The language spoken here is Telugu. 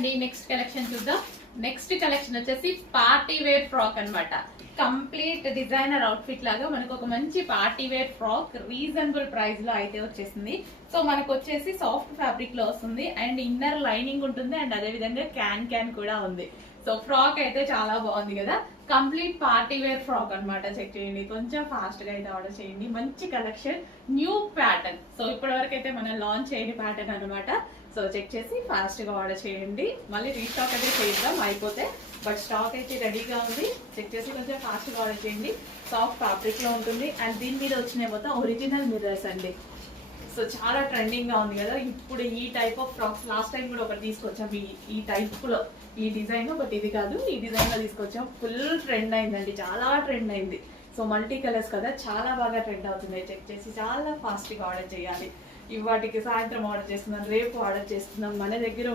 రండి నెక్స్ట్ కలెక్షన్ చూద్దాం. నెక్స్ట్ కలెక్షన్ వచ్చేసి పార్టీ వేర్ ఫ్రాక్ అన్నమాట. కంప్లీట్ డిజైనర్ అవుట్ఫిట్ లాగా మనకు ఒక మంచి party wear frock reasonable price లో అయితే వచ్చేసింది. సో మనకు వచ్చేసి సాఫ్ట్ ఫ్యాబ్రిక్ లో వస్తుంది అండ్ ఇన్నర్ లైనింగ్ ఉంటుంది అండ్ అదే విధంగా క్యాన్ కూడా ఉంది. సో ఫ్రాక్ అయితే చాలా బాగుంది కదా. కంప్లీట్ పార్టీ వేర్ ఫ్రాక్ అన్నమాట. చెక్ చేయండి, కొంచెం ఫాస్ట్ గా అయితే ఆర్డర్ చేయండి. మంచి కలెక్షన్, న్యూ ప్యాటర్న్. సో ఇప్పటి వరకు అయితే మనం లాంచ్ చేయని ప్యాటర్న్ అనమాట. సో చెక్ చేసి ఫాస్ట్ గా ఆర్డర్ చేయండి. మళ్ళీ రీస్టాక్ అయితే చేద్దాం అయిపోతే, బట్ స్టాక్ అయితే రెడీగా ఉంది. చెక్ చేసి కొంచెం ఫాస్ట్ గా ఆర్డర్ చేయండి. సాఫ్ట్ ఫ్యాబ్రిక్ లో ఉంటుంది అండ్ దీని మీద వచ్చిన మొత్తం ఒరిజినల్ మిర్రర్స్ అండి. సో చాలా ట్రెండింగ్ గా ఉంది కదా ఇప్పుడు ఈ type of frocks. Last time కూడా ఒకటి తీసుకొచ్చాం ఈ టైప్ లో, ఈ డిజైన్, బట్ ఇది కాదు, ఈ డిజైన్ లో తీసుకొచ్చాం. ఫుల్ ట్రెండ్ అయిందండి, చాలా ట్రెండ్ అయింది. సో మల్టీ కలర్స్ కదా, చాలా బాగా ట్రెండ్ అవుతుంది. చెక్ చేసి చాలా ఫాస్ట్ గా ఆర్డర్ చేయాలి. ఇవాటికి సాయంత్రం ఆర్డర్ చేస్తున్నాం, రేపు ఆర్డర్ చేస్తున్నాం. మన దగ్గర